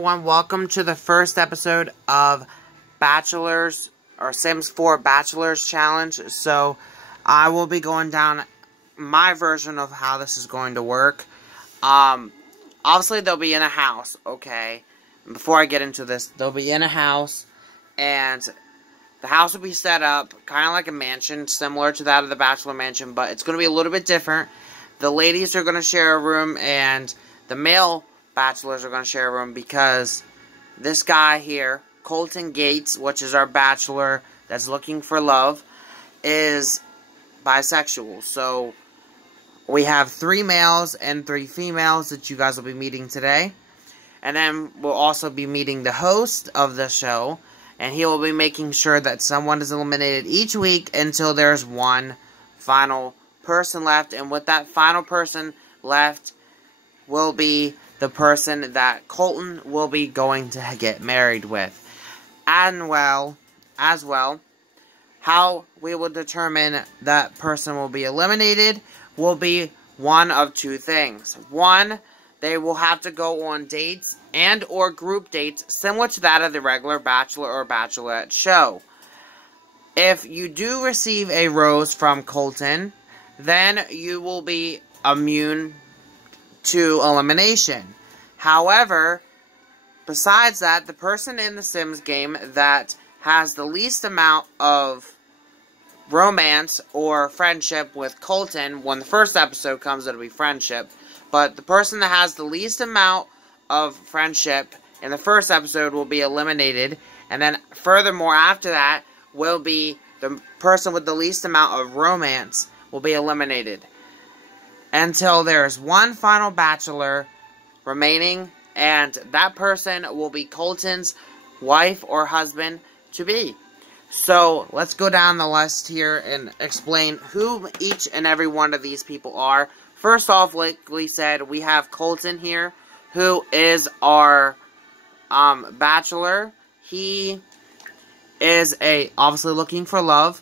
Everyone, welcome to the first episode of Bachelor's or Sims 4 Bachelor's Challenge. So, I will be going down my version of how this is going to work. Obviously, they'll be in a house, okay? Before I get into this, they'll be in a house, and the house will be set up kind of like a mansion, similar to that of the Bachelor Mansion, but it's going to be a little bit different. The ladies are going to share a room, and the male bachelors are going to share a room because this guy here, Colton Gates, which is our bachelor that's looking for love, is bisexual. So, we have 3 males and 3 females that you guys will be meeting today. And then we'll also be meeting the host of the show, and he will be making sure that someone is eliminated each week until there's one final person left. And with that final person left will be the person that Colton will be going to get married with. And as well, how we will determine that person will be eliminated will be one of 2 things. One, they will have to go on dates and or group dates similar to that of the regular Bachelor or Bachelorette show. If you do receive a rose from Colton, then you will be immune to elimination. However, besides that, the person in the Sims game that has the least amount of romance or friendship with Colton, when the first episode comes, it'll be friendship, but the person that has the least amount of friendship in the first episode will be eliminated, and then furthermore after that will be the person with the least amount of romance will be eliminated until there's one final bachelor remaining, and that person will be Colton's wife or husband to be. So, let's go down the list here and explain who each and every one of these people are. First off, like we said, we have Colton here, who is our bachelor. He is obviously looking for love.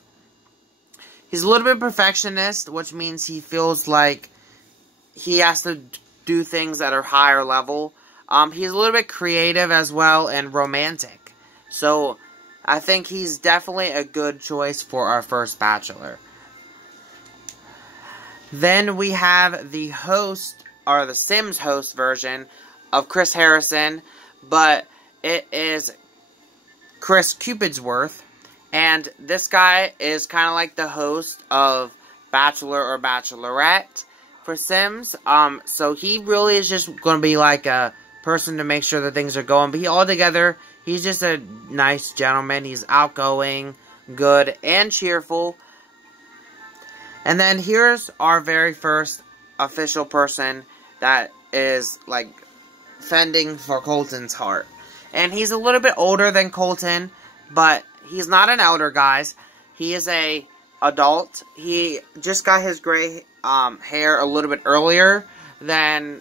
He's a little bit perfectionist, which means he feels like he has to do things at a higher level. He's a little bit creative as well and romantic. So, I think he's definitely a good choice for our first bachelor. Then we have the host, or the Sims host version of Chris Harrison, but it is Chris Cupidsworth. And this guy is kind of like the host of Bachelor or Bachelorette for Sims. So he really is just going to be like a person to make sure that things are going. But he's just a nice gentleman. He's outgoing, good, and cheerful. And then here's our very first official person that is like fending for Colton's heart. And he's a little bit older than Colton, but he's not an elder, guys. He is a adult. He just got his gray hair a little bit earlier than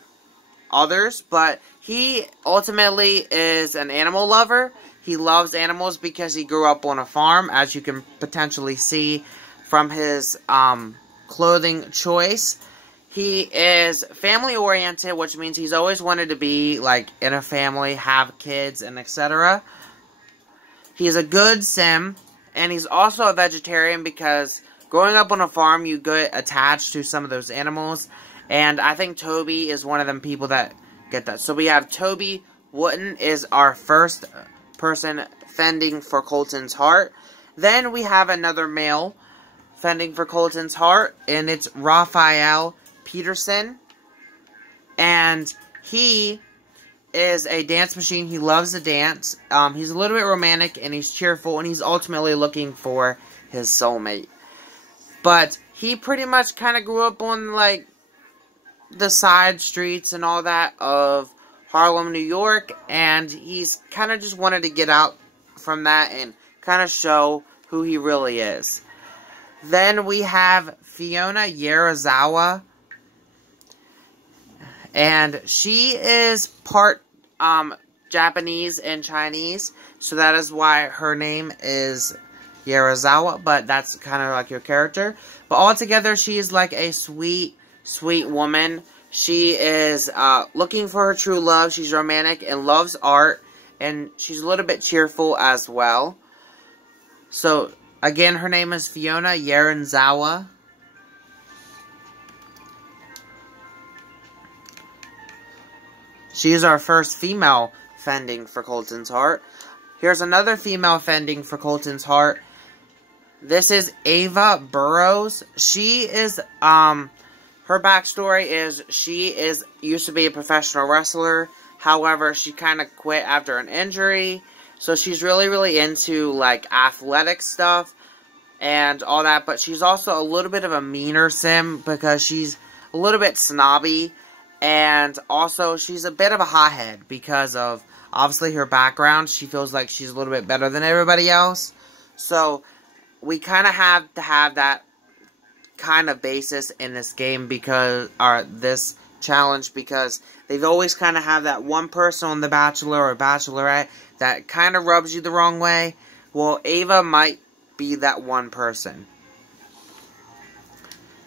others, but he ultimately is an animal lover. He loves animals because he grew up on a farm, as you can potentially see from his clothing choice. He is family oriented, which means he's always wanted to be like in a family, have kids, and etc. He's a good sim, and he's also a vegetarian because growing up on a farm, you get attached to some of those animals, and I think Toby is one of them people that get that. So we have Toby Wooten is our first person fending for Colton's heart. Then we have another male fending for Colton's heart, and it's Raphael Peterson, and he is a dance machine. He loves to dance. He's a little bit romantic, and he's cheerful, and he's ultimately looking for his soulmate. But he pretty much kind of grew up on, like, the side streets and all that of Harlem, New York, and he's kind of just wanted to get out from that and kind of show who he really is. Then we have Fiona Yarazawa, and she is part Japanese and Chinese, so that is why her name is Yarazawa, but that's kind of like your character. But altogether, she is like a sweet, sweet woman She is looking for her true love. She's romantic and loves art. And she's a little bit cheerful as well. So, again, her name is Fiona Yarenzawa. She is our first female fending for Colton's heart. Here's another female fending for Colton's heart. This is Ava Burrows. She is, her backstory is she used to be a professional wrestler. However, she kind of quit after an injury. So she's really, really into, like, athletic stuff and all that. But she's also a little bit of a meaner sim because she's a little bit snobby. And also, she's a bit of a hothead because of, obviously, her background. She feels like she's a little bit better than everybody else. So, we kind of have to have that kind of basis in this game because, or this challenge, because they've always kind of have that one person on The Bachelor or Bachelorette that kind of rubs you the wrong way. Well, Ava might be that one person.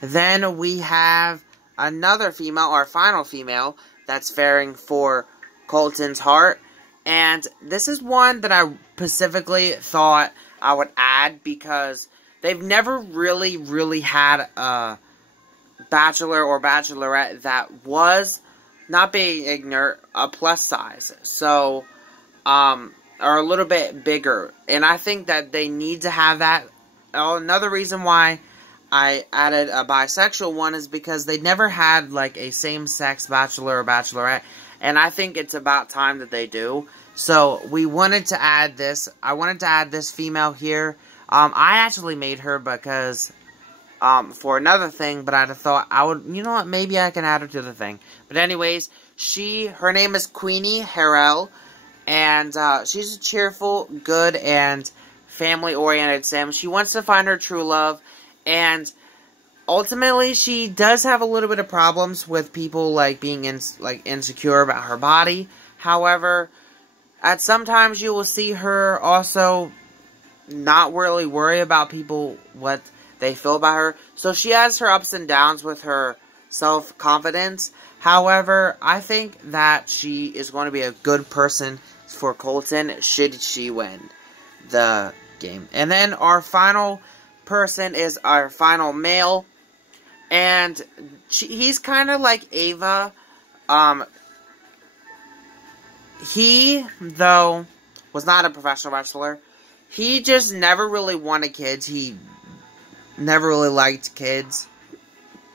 Then we have another female, our final female, that's faring for Colton's heart. And this is one that I specifically thought I would add because they've never really had a bachelor or bachelorette that was, not being ignorant, a plus size. So, or a little bit bigger. And I think that they need to have that. Another reason why I added a bisexual one is because they never had, like, a same-sex bachelor or bachelorette. And I think it's about time that they do. So, we wanted to add this. I wanted to add this female here. I actually made her because, for another thing, but I thought I would, you know what, maybe I can add her to the thing. But anyways, her name is Queenie Harrell, and she's a cheerful, good, and family-oriented sim. She wants to find her true love, and ultimately, she does have a little bit of problems with people, like, being insecure about her body. However, at sometimes you will see her also not really worry about people, what they feel about her. So she has her ups and downs with her self-confidence. However, I think that she is going to be a good person for Colton should she win the game. And then our final person is our final male. And he's kind of like Ava. He, though, was not a professional wrestler. He just never really wanted kids. He never really liked kids.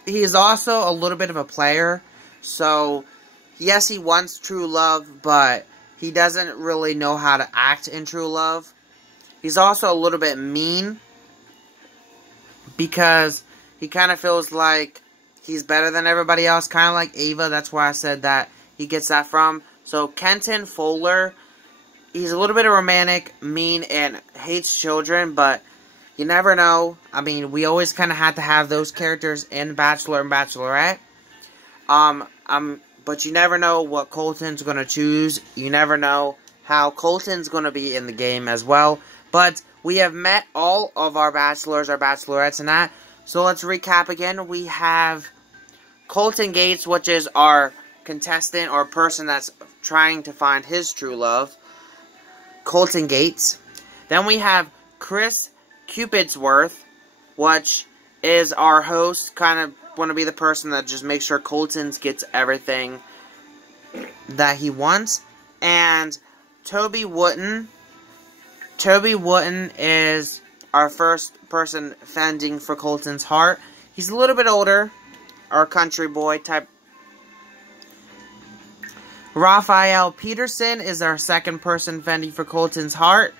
He's also a little bit of a player. So, yes, he wants true love, but he doesn't really know how to act in true love. He's also a little bit mean because he kind of feels like he's better than everybody else, kind of like Ava. That's why I said that he gets that from. So, Kenton Fowler, he's a little bit of romantic, mean, and hates children, but you never know. I mean, we always kind of had to have those characters in Bachelor and Bachelorette. But you never know what Colton's going to choose. You never know how Colton's going to be in the game as well. But we have met all of our bachelors, our bachelorettes, and that. So let's recap again. We have Colton Gates, which is our contestant or person that's trying to find his true love. Colton Gates. Then we have Chris Cupidsworth, which is our host, kind of want to be the person that just makes sure Colton gets everything that he wants. And Toby Wooten. Toby Wooten is our first person fending for Colton's heart. He's a little bit older, our country boy type. Raphael Peterson is our second person fending for Colton's heart.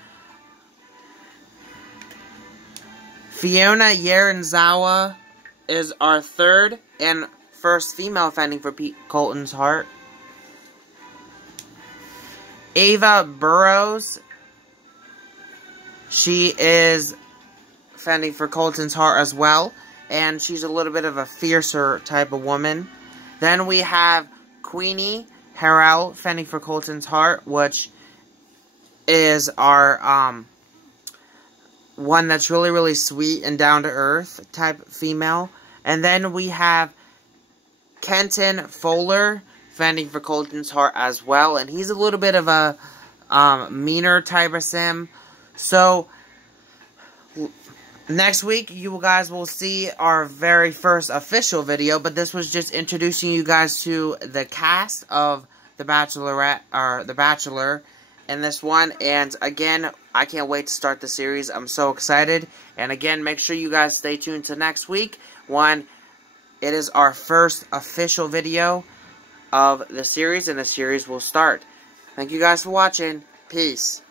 Fiona Yarenzawa is our third and first female fending for Colton's heart. Ava Burrows, she is fending for Colton's heart as well, and she's a little bit of a fiercer type of woman. Then we have Queenie Harrell fending for Colton's heart, which is our one that's really, really sweet and down-to-earth type female. And then we have Kenton Fuller, fending for Colton's heart as well. And he's a little bit of a meaner type of sim. So, next week, you guys will see our very first official video. But this was just introducing you guys to the cast of The Bachelorette, or The Bachelor, in this one. And again, I can't wait to start the series. I'm so excited. And again, make sure you guys stay tuned to next week when it is our first official video of the series, and the series will start. Thank you guys for watching. Peace.